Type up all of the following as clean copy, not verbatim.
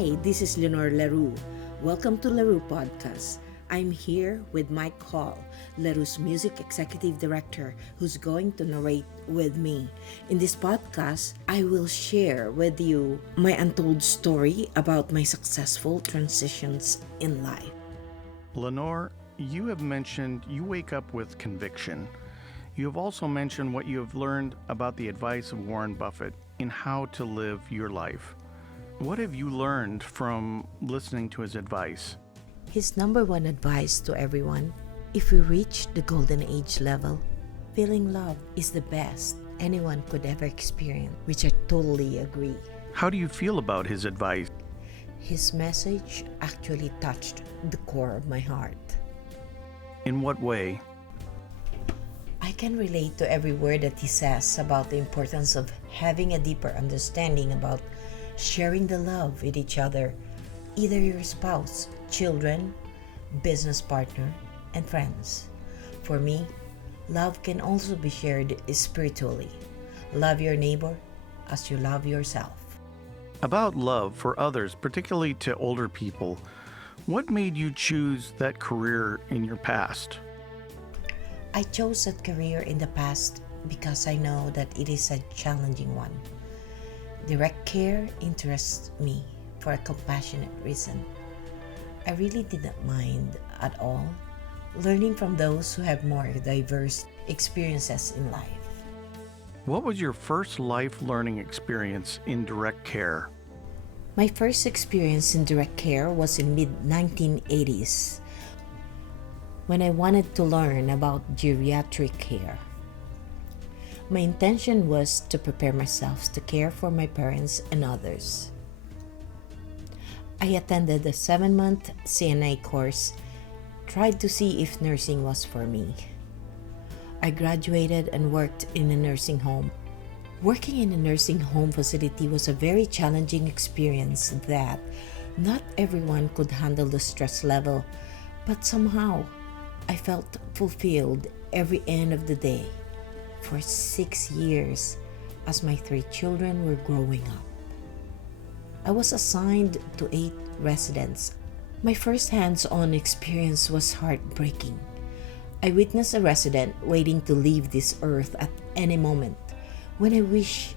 Hi, this is LeRu. Welcome to LeRu Podcast. I'm here with Mike Hall, LeRu's music executive director, who's going to narrate with me. In this podcast, I will share with you my untold story about my successful transitions in life. Lenore, you have mentioned you wake up with conviction. You have also mentioned what you have learned about the advice of Warren Buffett in how to live your life. What have you learned from listening to his advice? His number one advice to everyone: if we reach the golden age level, feeling love is the best anyone could ever experience, which I totally agree. How do you feel about his advice? His message actually touched the core of my heart. In what way? I can relate to every word that he says about the importance of having a deeper understanding about sharing the love with each other, either your spouse, children, business partner, and friends. For me, love can also be shared spiritually. Love your neighbor as you love yourself. About love for others, particularly to older people, what made you choose that career in your past? I chose that career in the past because I know that it is a challenging one. Direct care interests me for a compassionate reason. I really didn't mind at all learning from those who have more diverse experiences in life. What was your first life learning experience in direct care? My first experience in direct care was in mid-1980s when I wanted to learn about geriatric care. My intention was to prepare myself to care for my parents and others. I attended a 7-month CNA course, tried to see if nursing was for me. I graduated and worked in a nursing home. Working in a nursing home facility was a very challenging experience that not everyone could handle the stress level, but somehow I felt fulfilled every end of the day. For 6 years, as my 3 children were growing up, I was assigned to 8 residents. My first hands-on experience was heartbreaking. I witnessed a resident waiting to leave this earth at any moment, when I wish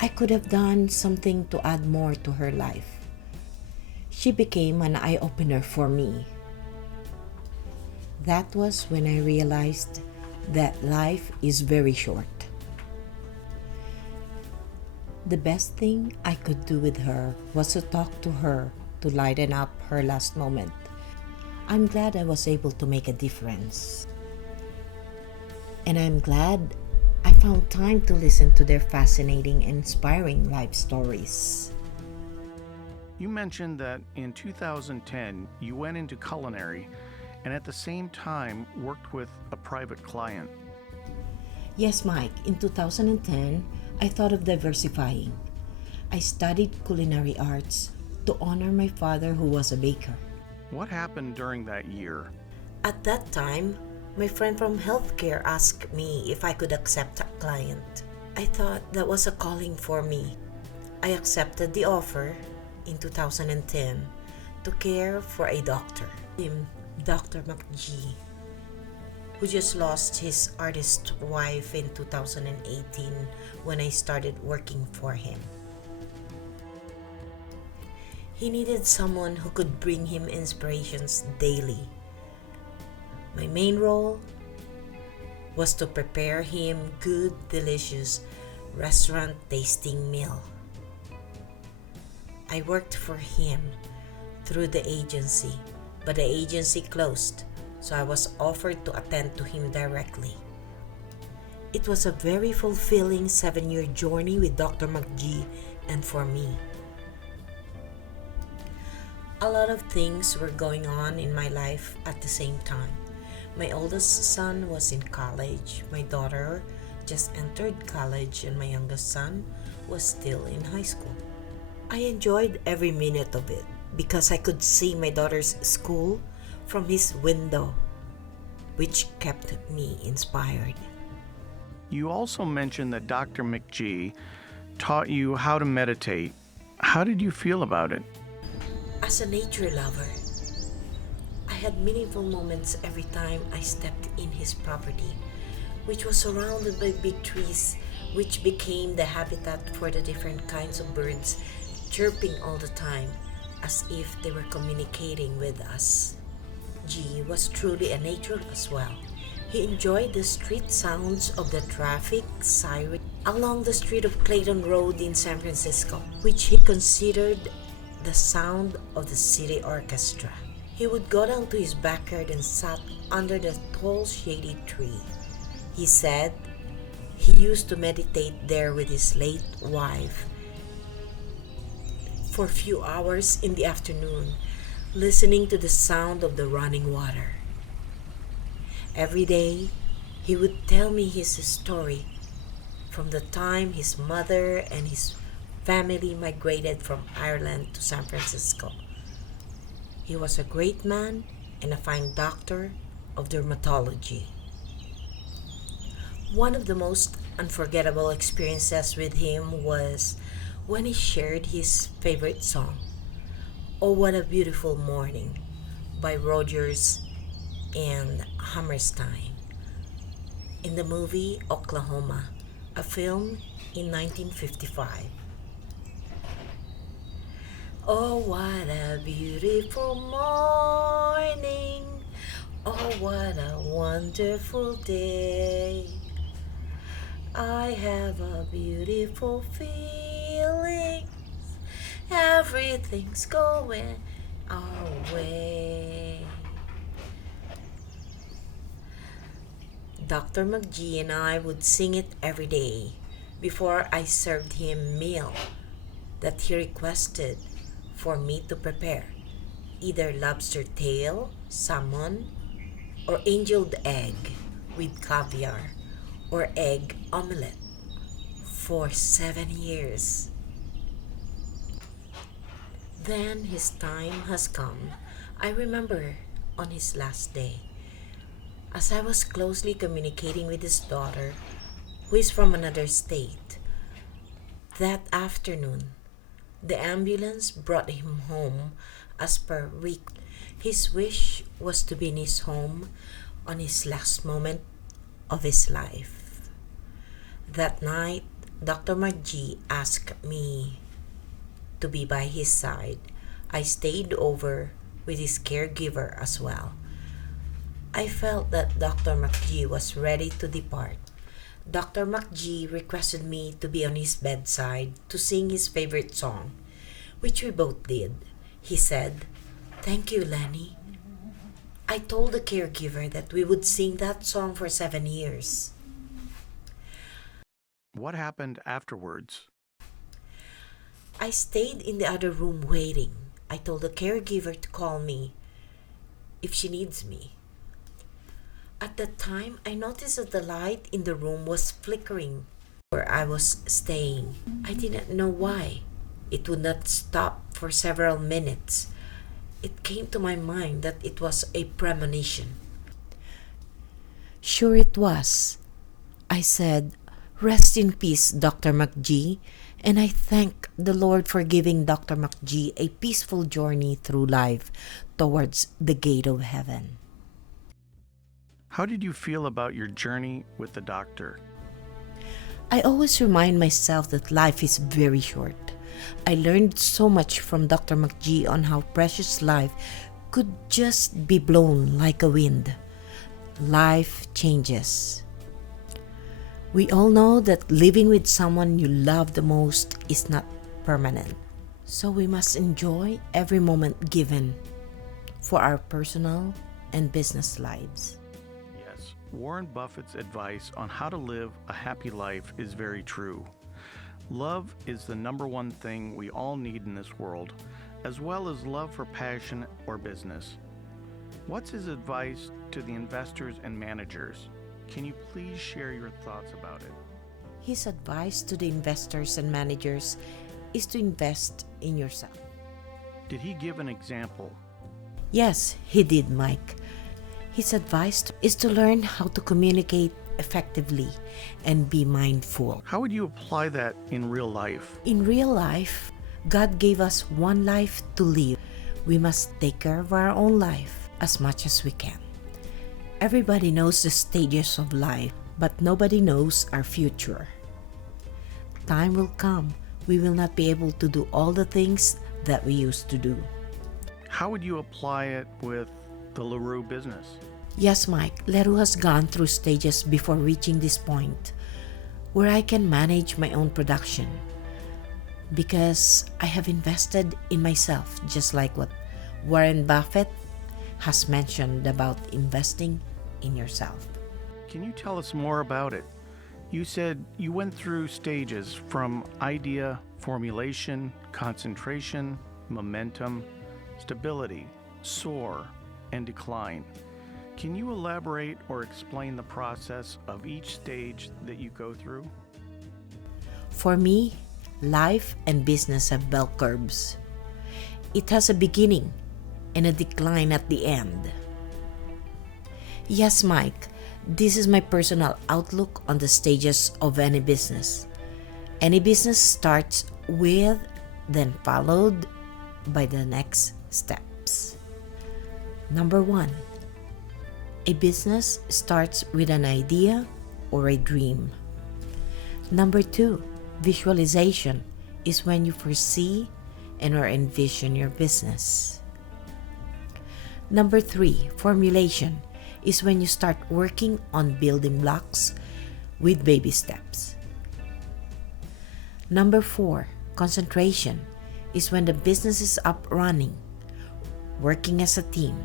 I could have done something to add more to her life. She became an eye-opener for me. That was when I realized that life is very short. The best thing I could do with her was to talk to her to lighten up her last moment. I'm glad I was able to make a difference. And I'm glad I found time to listen to their fascinating and inspiring life stories. You mentioned that in 2010 you went into culinary and at the same time worked with a private client. Yes, Mike, in 2010, I thought of diversifying. I studied culinary arts to honor my father, who was a baker. What happened during that year? At that time, my friend from healthcare asked me if I could accept a client. I thought that was a calling for me. I accepted the offer in 2010 to care for a doctor, Dr. McGee, who just lost his artist wife in 2018 when I started working for him. He needed someone who could bring him inspirations daily. My main role was to prepare him good, delicious, restaurant-tasting meal. I worked for him through the agency, but the agency closed, so I was offered to attend to him directly. It was a very fulfilling 7-year journey with Dr. McGee and for me. A lot of things were going on in my life at the same time. My oldest son was in college, my daughter just entered college, and my youngest son was still in high school. I enjoyed every minute of it because I could see my daughter's school from his window, which kept me inspired. You also mentioned that Dr. McGee taught you how to meditate. How did you feel about it? As a nature lover, I had meaningful moments every time I stepped in his property, which was surrounded by big trees, which became the habitat for the different kinds of birds, chirping all the time, as if they were communicating with us. G was truly a nature as well. He enjoyed the street sounds of the traffic siren along the street of Clayton Road in San Francisco, which he considered the sound of the city orchestra. He would go down to his backyard and sat under the tall shady tree. He said he used to meditate there with his late wife for a few hours in the afternoon, listening to the sound of the running water. Every day, he would tell me his story from the time his mother and his family migrated from Ireland to San Francisco. He was a great man and a fine doctor of dermatology. One of the most unforgettable experiences with him was when he shared his favorite song, "Oh What a Beautiful Morning" by Rodgers and Hammerstein in the movie Oklahoma, a film in 1955. Oh, what a beautiful morning. Oh, what a wonderful day. I have a beautiful feeling. Everything's going our way. Dr. McGee and I would sing it every day before I served him meal that he requested for me to prepare, either lobster tail, salmon, or angeled egg with caviar or egg omelette for 7 years. Then his time has come. I remember on his last day, as I was closely communicating with his daughter, who is from another state. That afternoon, the ambulance brought him home as per week. His wish was to be in his home on his last moment of his life. That night, Dr. McGee asked me to be by his side. I stayed over with his caregiver as well. I felt that Dr. McGee was ready to depart. Dr. McGee requested me to be on his bedside to sing his favorite song, which we both did. He said, "Thank you, Lenny." I told the caregiver that we would sing that song for 7 years. What happened afterwards? I stayed in the other room waiting. I told the caregiver to call me if she needs me. At that time, I noticed that the light in the room was flickering where I was staying. I didn't know why. It would not stop for several minutes. It came to my mind that it was a premonition. Sure it was. I said, "Rest in peace, Dr. McGee," and I thank the Lord for giving Dr. McGee a peaceful journey through life towards the gate of heaven. How did you feel about your journey with the doctor? I always remind myself that life is very short. I learned so much from Dr. McGee on how precious life could just be blown like a wind. Life changes. We all know that living with someone you love the most is not permanent. So we must enjoy every moment given for our personal and business lives. Yes, Warren Buffett's advice on how to live a happy life is very true. Love is the number one thing we all need in this world, as well as love for passion or business. What's his advice to the investors and managers? Can you please share your thoughts about it? His advice to the investors and managers is to invest in yourself. Did he give an example? Yes, he did, Mike. His advice is to learn how to communicate effectively and be mindful. How would you apply that in real life? In real life, God gave us one life to live. We must take care of our own life as much as we can. Everybody knows the stages of life, but nobody knows our future. Time will come. We will not be able to do all the things that we used to do. How would you apply it with the LeRu business? Yes, Mike, LeRu has gone through stages before reaching this point where I can manage my own production because I have invested in myself, just like what Warren Buffett has mentioned about investing in yourself. Can you tell us more about it? You said you went through stages from idea, formulation, concentration, momentum, stability, soar, and decline. Can you elaborate or explain the process of each stage that you go through? For me, life and business have bell curves. It has a beginning and a decline at the end. Yes, Mike, this is my personal outlook on the stages of any business. Any business starts with, then followed by the next steps. Number 1, a business starts with an idea or a dream. Number 2, visualization is when you foresee and or envision your business. Number 3, formulation is when you start working on building blocks with baby steps. Number 4, concentration is when the business is up running, working as a team.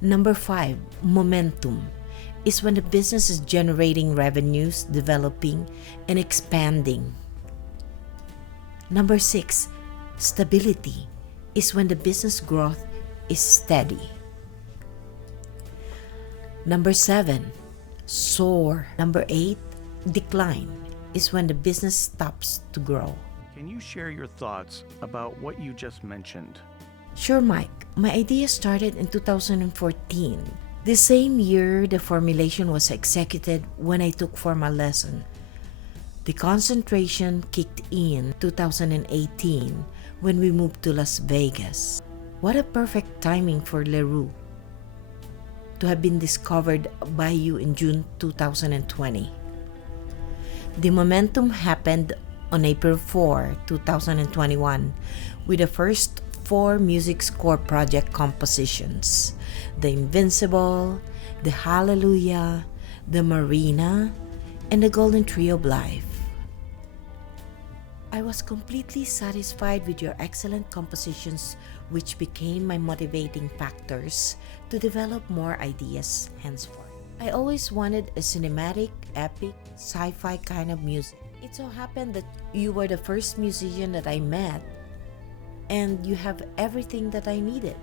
Number 5, momentum is when the business is generating revenues, developing, and expanding. Number 6, stability is when the business growth is steady. Number 7, soar. Number 8, decline is when the business stops to grow. Can you share your thoughts about what you just mentioned? Sure, Mike. My idea started in 2014. The same year the formulation was executed when I took formal lesson. The concentration kicked in 2018 when we moved to Las Vegas. What a perfect timing for LeRu to have been discovered by you in June 2020. The momentum happened on April 4, 2021 with the first 4 music score project compositions: The Invincible, The Hallelujah, The Marina, and The Golden Tree of Life. I was completely satisfied with your excellent compositions, which became my motivating factors to develop more ideas henceforth. I always wanted a cinematic, epic, sci-fi kind of music. It so happened that you were the first musician that I met, and you have everything that I needed.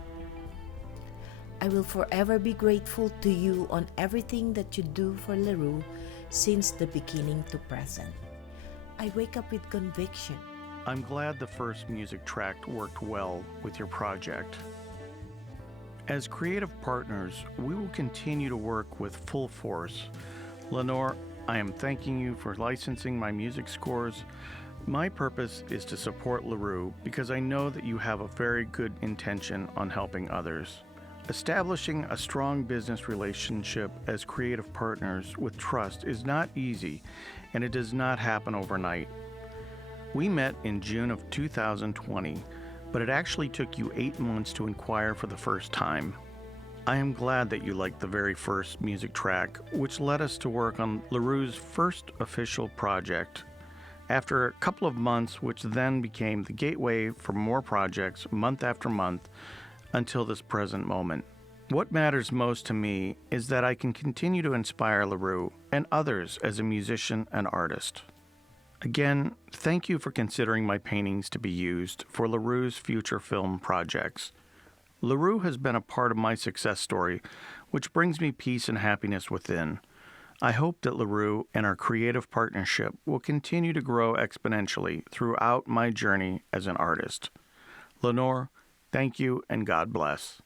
I will forever be grateful to you on everything that you do for LeRu since the beginning to present. I wake up with conviction. I'm glad the first music track worked well with your project. As creative partners, we will continue to work with full force. Lenore, I am thanking you for licensing my music scores. My purpose is to support LeRu because I know that you have a very good intention on helping others. Establishing a strong business relationship as creative partners with trust is not easy, and it does not happen overnight. We met in June of 2020, but it actually took you 8 months to inquire for the first time. I am glad that you liked the very first music track, which led us to work on LeRu's first official project. After a couple of months, which then became the gateway for more projects month after month until this present moment. What matters most to me is that I can continue to inspire LeRu and others as a musician and artist. Again, thank you for considering my paintings to be used for LeRu's future film projects. LeRu has been a part of my success story, which brings me peace and happiness within. I hope that LeRu and our creative partnership will continue to grow exponentially throughout my journey as an artist. Lenore, thank you and God bless.